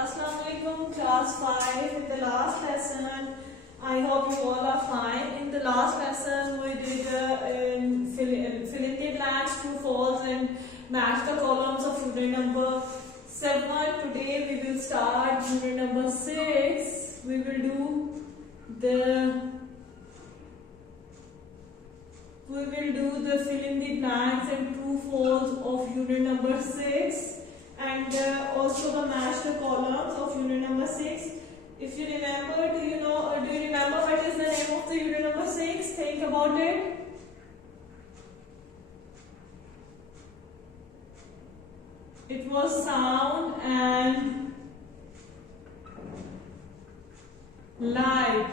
Assalamualaikum class 5. In the last lesson, I hope you all are fine. In the last lesson, we did fill in the blanks, true, false, and match the columns of unit number 7. Today we will start unit number 6. We will do the fill in the blanks and true, false of unit number 6. And also the match the columns of unit number 6. If you remember, do you remember what is the name of the unit number 6? Think about it. It was sound and light.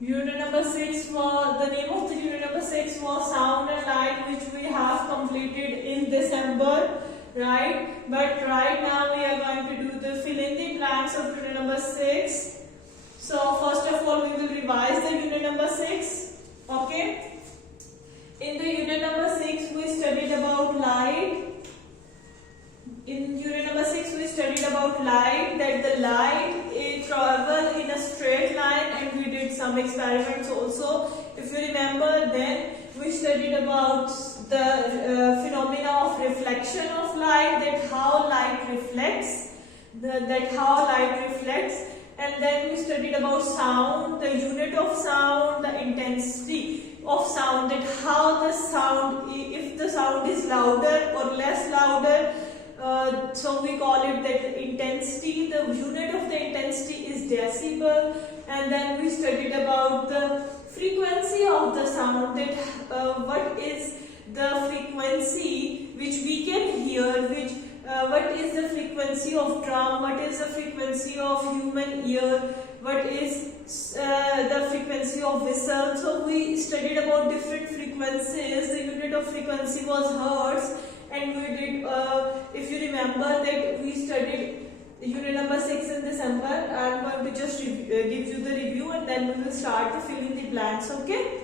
Unit number 6 was the name of the unit number 6 was sound and light, which we have completed in December. Right, but right now we are going to do the fill in the blanks of unit number 6. So first of all, we will revise the unit number 6. Okay, in the unit number 6 we studied about light. In unit number 6 we studied about light, that the light travels in a straight line, and we did some experiments also. If you remember, then we studied about the phenomena of reflection of light, that how light reflects, and then we studied about sound, the unit of sound, the intensity of sound, that how the sound, if the sound is louder or less louder, so we call it that the intensity, the unit of the intensity is decibel. And then we studied about the frequency of the sound, that what is the frequency which we can hear, what is the frequency of drum, what is the frequency of human ear, what is the frequency of whistle. So we studied about different frequencies. The unit of frequency was hertz, and we did, if you remember, that we studied unit number 6 in December. I am going to just give you the review, and then we will start to fill in the blanks. Okay.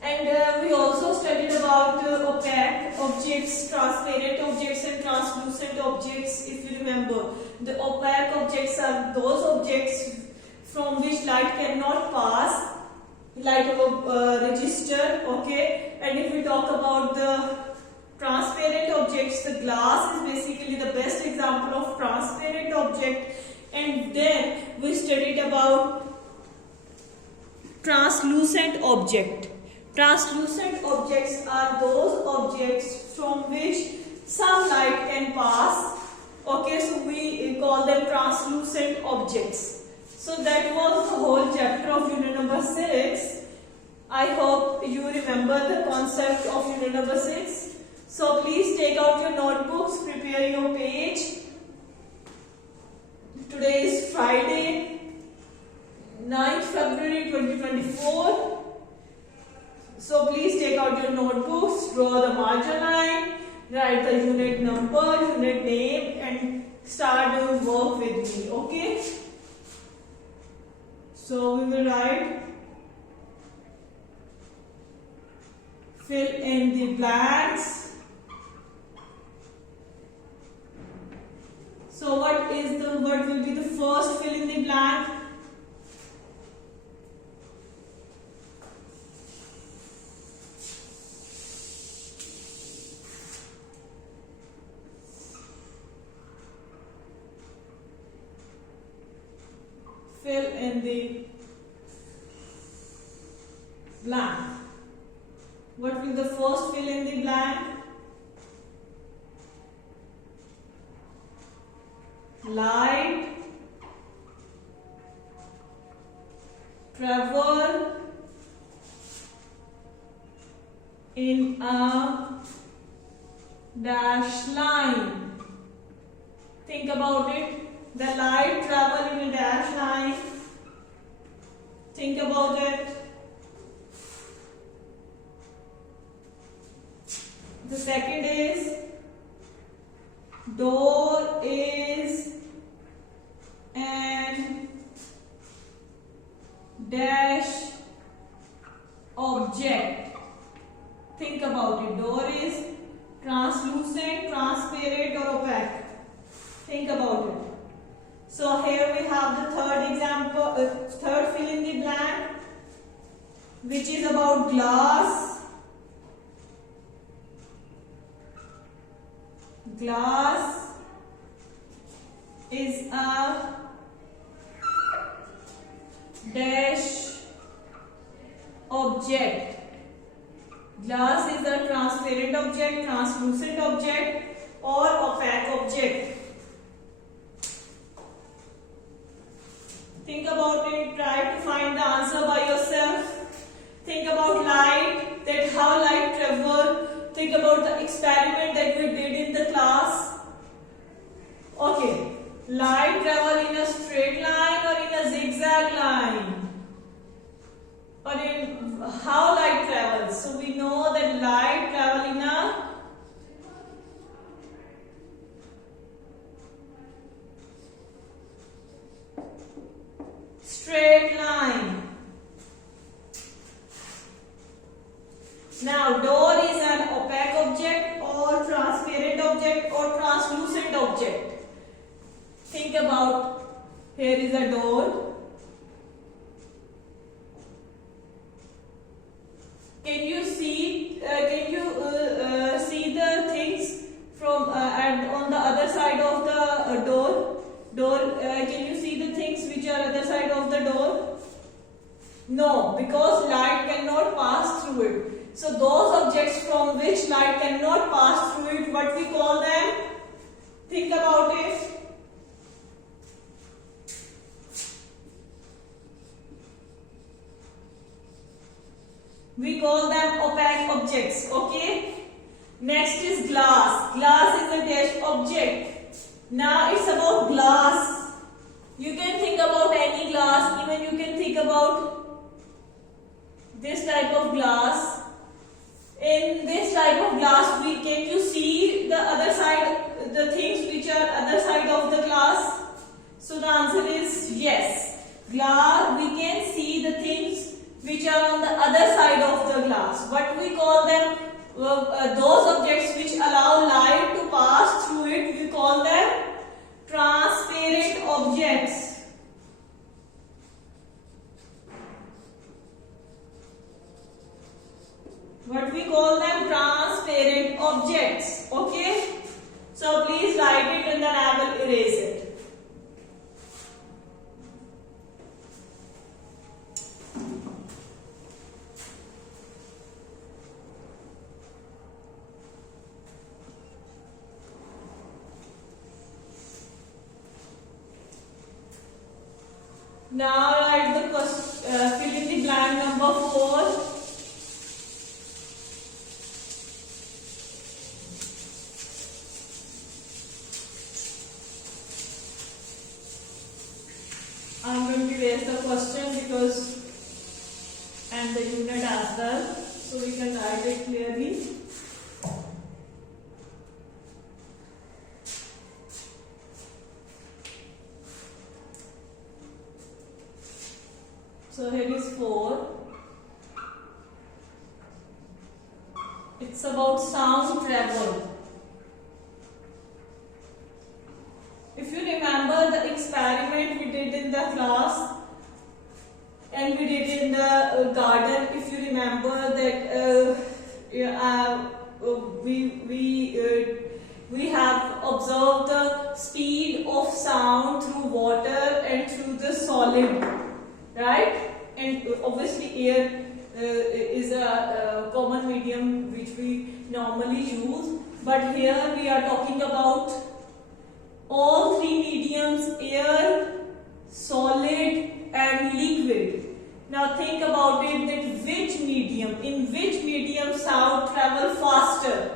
And we also studied about opaque objects, transparent objects, and translucent objects. If you remember, the opaque objects are those objects from which light cannot pass, like a register. Okay. And if we talk about the transparent objects, the glass is basically the best example of transparent object. And then we studied about translucent object. Translucent objects are those objects from which some light can pass. Okay, so we call them translucent objects. So that was the whole chapter of unit number 6. I hope you remember the concept of unit number 6. So please take out your notebooks, prepare your page. Today is Friday, 9th February 2024. So please take out your notebooks, draw the margin line, write the unit number, unit name, and start your work with me. Okay? So we will write fill in the blanks. So what will be the first fill in the blank? Fill in the blank. What will the first fill in the blank? Light travel in a dash line. Think about it. The light travel in a dash line. Think about it. The second is door is an dash object. Think about it. Door is translucent, transparent, or opaque. Think about which is about glass. Glass is a dash object. Glass is a transparent object, translucent object, or opaque object. Think about it, try to find the answer by yourself. Think about light, that how light travel. Think about the experiment that we did in the class. Okay, light travel in a straight line or in a zigzag line? Or in how light travels? So we know that light travels in a straight line. Now, door is an opaque object or transparent object or translucent object. Think about, here is a door. Can you see the things from and on the other side of the door? Can you see the things which are other side of the door? No, because light cannot pass through it. So those objects from which light cannot pass through it, what we call them? Think about it. We call them opaque objects, okay? Next is glass. Glass is a dash object. Now it's about glass. You can think about any glass, even you can think about this type of glass. In this type of glass, can you see the other side, the things which are other side of the glass? So the answer is yes. Glass, we can see the things which are on the other side of the glass. What we call them? Those objects which allow light to pass through it, we call them transparent objects. What we call them? Transparent objects. Okay? So please write it and then I will erase it. Now write the question, fill in the blank number 4. I'm going to erase the question because and the unit as well, so we can write it clearly. So here is 4. It's about sound travel. If you remember the experiment we did in the class and we did in the garden, if you remember that we have observed the speed of sound through water and through the solid, right? And obviously air is a common medium which we normally use, but here we are talking about all three mediums: air, solid and liquid. Now think about it, that in which medium sound travel faster?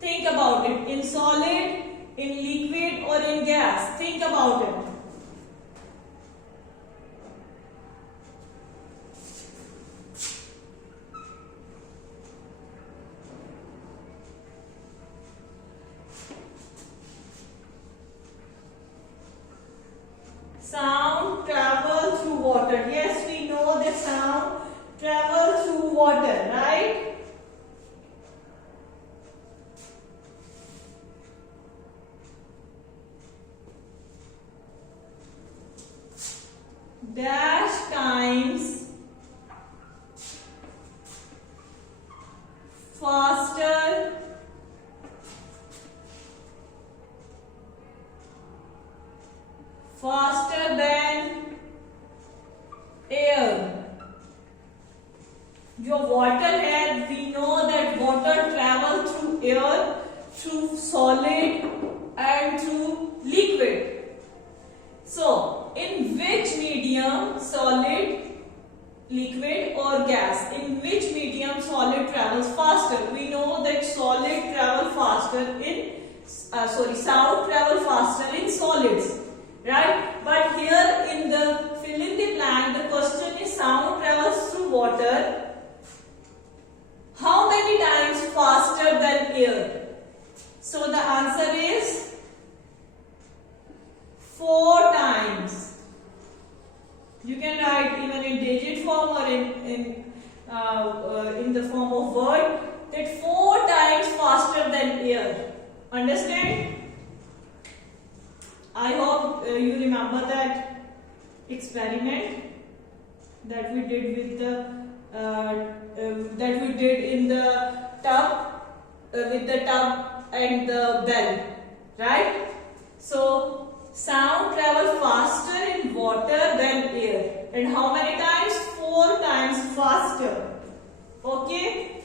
Think about it, in solid, in liquid or in gas? Think about it. Sound travel through water. Yes, we know that sound travel through water, right? Dash times faster than air. Your water है, we know that water travels through air, through solid and through liquid. So, in which medium, solid, liquid or gas, in which medium solid travels faster? We know that solid travel faster in, sound travel faster in solids, right? But here in the fill in the blank, the question is sound travels through water. How many times faster than air? So the answer is 4 times. You can write even in digit form or in the form of word, that 4 times faster than air. Understand? I hope you remember that experiment that we did with the that we did in the tub with the tub and the bell, right? So sound travels faster in water than air, and how many times? 4 times faster. Okay.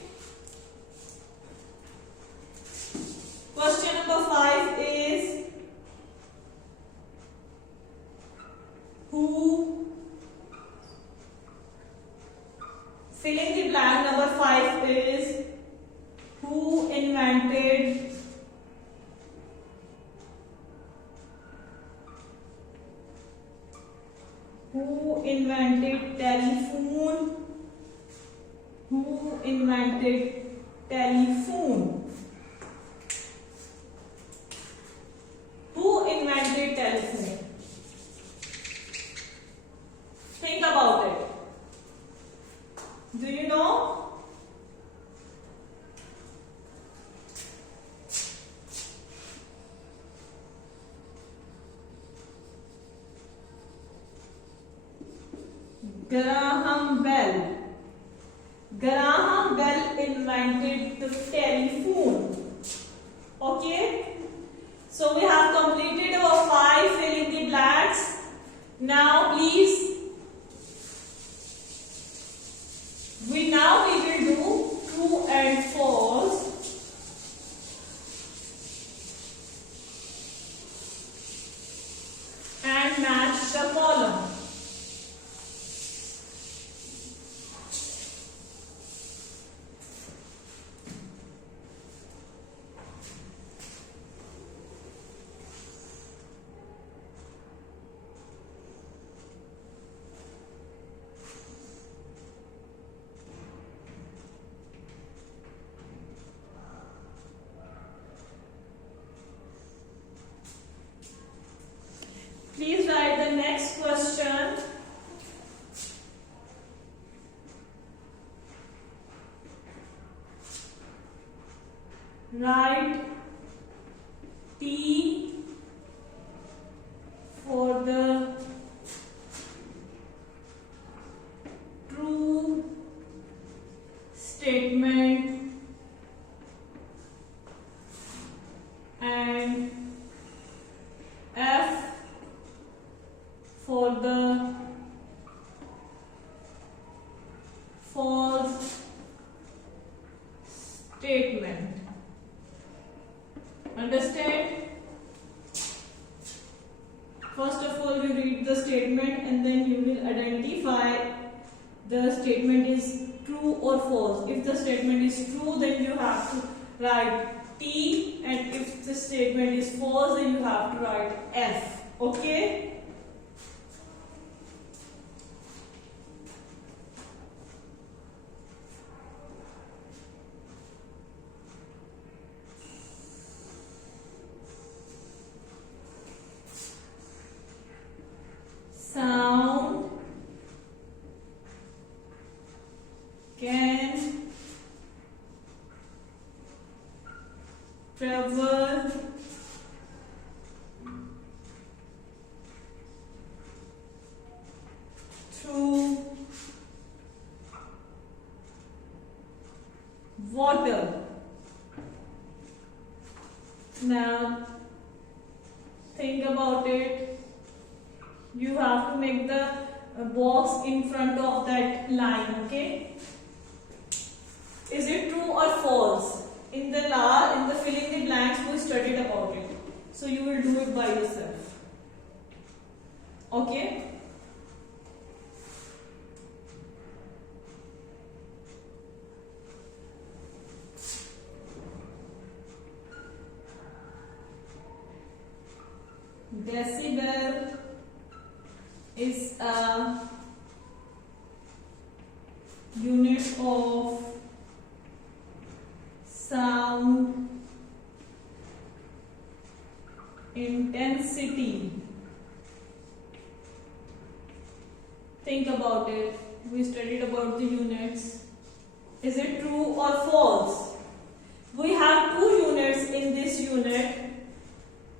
Question number 5 is, who, fill in the blank. Number 5 is, who invented telephone? Who invented telephone? Who invented telephone? Think about it. Do you know? Graham Bell. Graham Bell invented the telephone. Okay? So we have completed our 5 fill in the blanks. Now please, we will do true and false. And match the column. Please write the next question. Write T for the true statement and F for the false statement. Understand? First of all, you read the statement and then you will identify the statement is true or false. If the statement is true, then you have to write T, and if the statement is false, then you have to write F. Okay? Sound can travel through water. Now think about it. You have to make the box in front of that line. Okay. Is it true or false? In the filling the blanks, we studied about it. So you will do it by yourself. Okay. Decibel is a unit of sound intensity. Think about it. We studied about the units. Is it true or false? We have two units in this unit.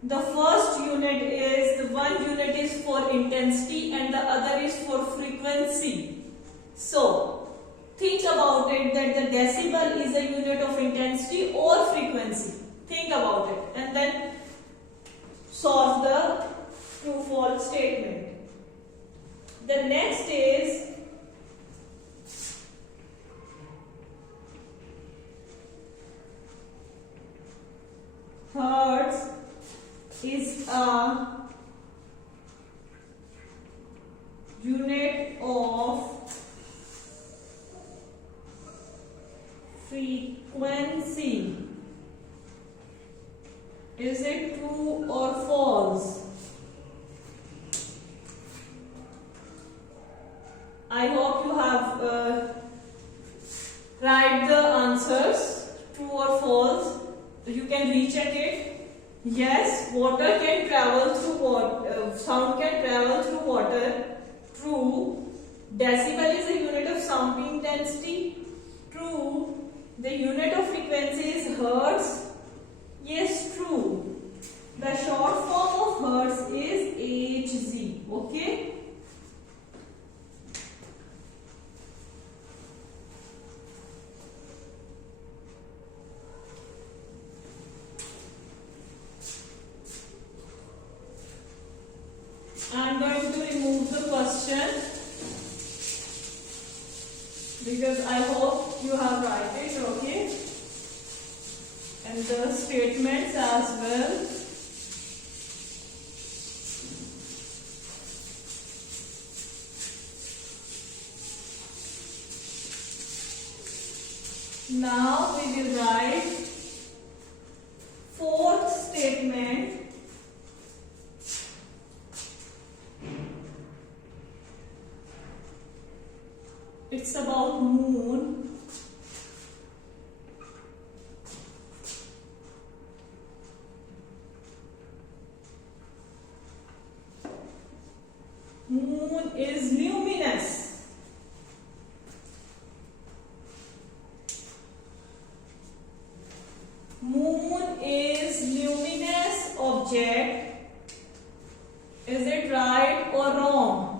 The first unit is, the one unit is for intensity and the other is for frequency. So, think about it that the decibel is a unit of intensity or frequency. Think about it and then solve the true-false statement. The next is hertz is a unit of frequency. Is it true or false? I hope you have write the answers, true or false. You can recheck it. Yes, water can travel through water, sound can travel through water. True. Decibel is a unit of sound intensity. True. The unit of frequency is hertz. Yes, true. The short form of hertz is Hz. Okay. I am going to remove the question because I hope you have write it, okay? And the statements as well. Now we will write fourth statement. It's about moon. Moon is luminous. Moon is luminous object. Is it right or wrong?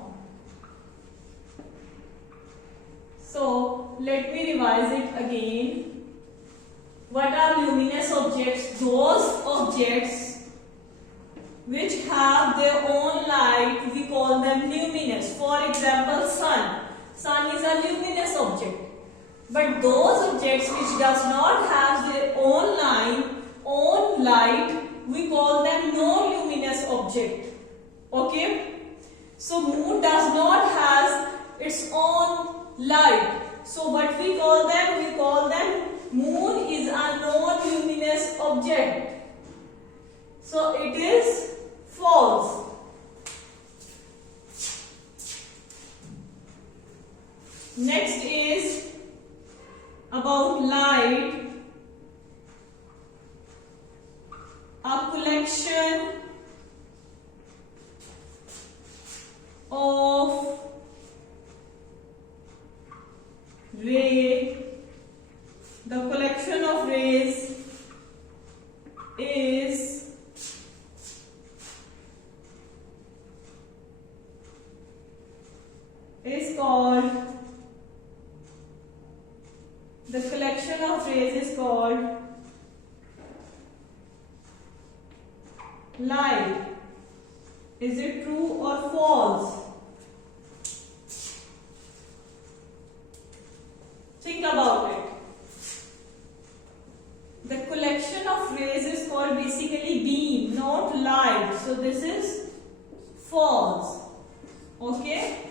So let me revise it again. What are luminous objects? Those objects which have their own light, we call them luminous. For example, sun. Sun is a luminous object. But those objects which does not have their own light, we call them non-luminous object. Okay? So moon does not has its own light. So what we call them? We call them moon is a non-luminous object. So it is false. Next is about light. A collection of ray. The collection of rays is called, the collection of rays is called light. Is it true or false? Think about it. The collection of rays is called basically beam, not light. So this is false. Okay?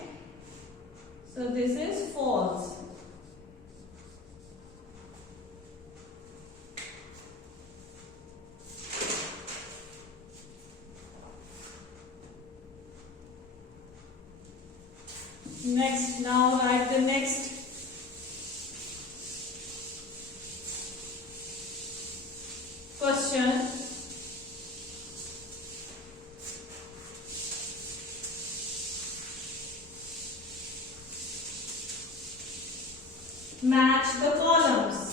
So this is false. Next, now write the next question. Match the columns.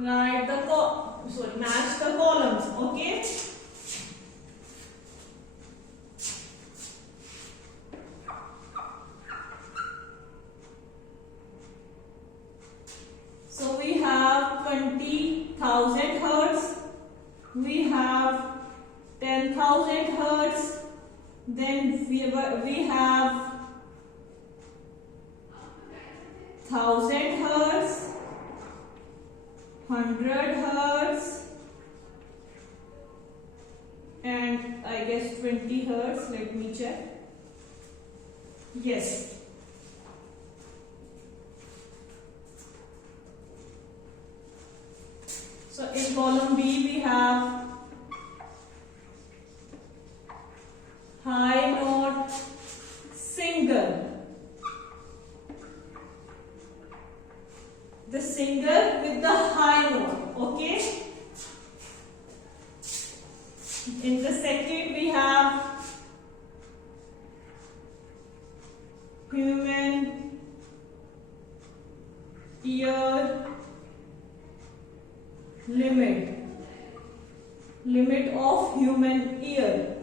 Write the match the columns. Okay. So we have 20,000 hertz, we have 10,000 hertz, then we have 1,000 hertz, 100 hertz, and I guess 20 hertz. Let me check. Yes. So in column B we have high note single. The single with the high note. Okay. In the second we have human ear limit of human ear.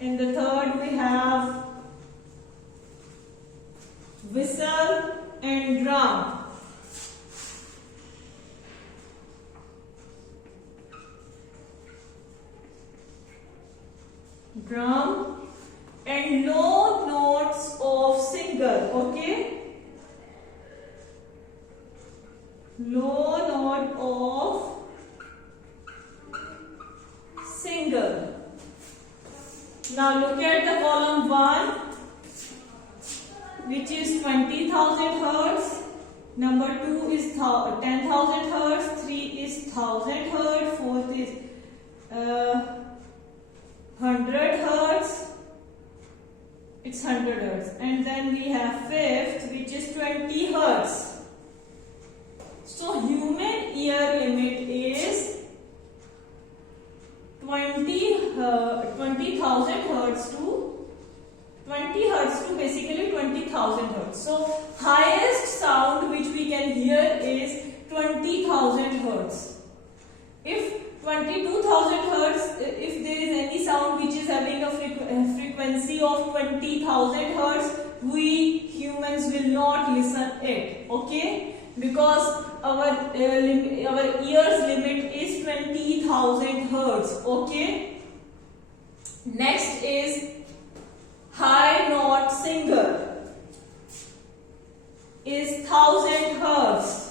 In the third we have whistle and drum. Drum and low notes of single. Okay, low note of single. Now look at the column 1, which is 20,000 hertz. Number 2 is 10,000 hertz. 3 is 1,000 hertz. 4th is 100 hertz. It's 100 hertz. And then we have 5th, which is 20 hertz. So human ear limit is 20,000 hertz to 20 hertz to basically 20,000 hertz. So highest sound which we can hear is 20,000 hertz. If 22,000 hertz, if there is any sound which is having a frequency of 20,000 hertz, we humans will not listen it. Okay, because our ears limit is 20,000 hertz. Okay. Next is high note single is 1,000 hertz.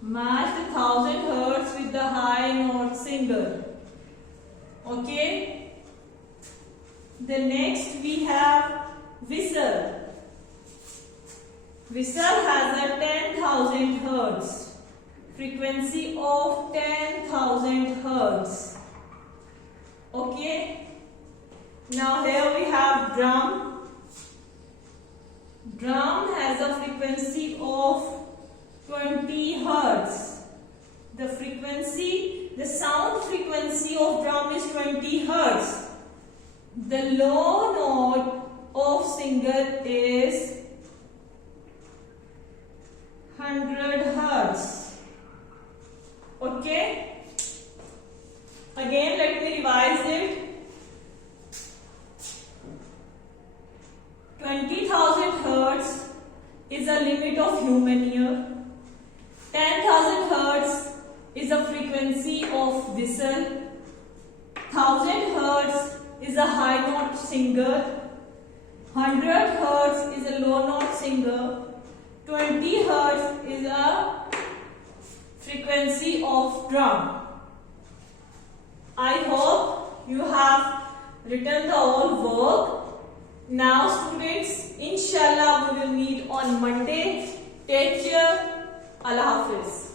Match the 1,000 hertz with the high note single. Okay. The next we have whistle. Whistle has a 10,000 hertz. Frequency of 10,000 hertz. Okay. Now here we have drum. Drum has a frequency of 20 hertz. The sound frequency of drum is 20 hertz. The low note of single is 100 hertz. Okay. Again, let me revise it. 20,000 hertz is the limit of human ear. 10,000 hertz is the frequency of whistle. 1000 hertz is a high note singer. 100 hertz is a low note singer. 20 hertz is a frequency of drum. I hope you have written the whole work. Now students, inshallah we will meet on Monday. Take care. Allah Hafiz.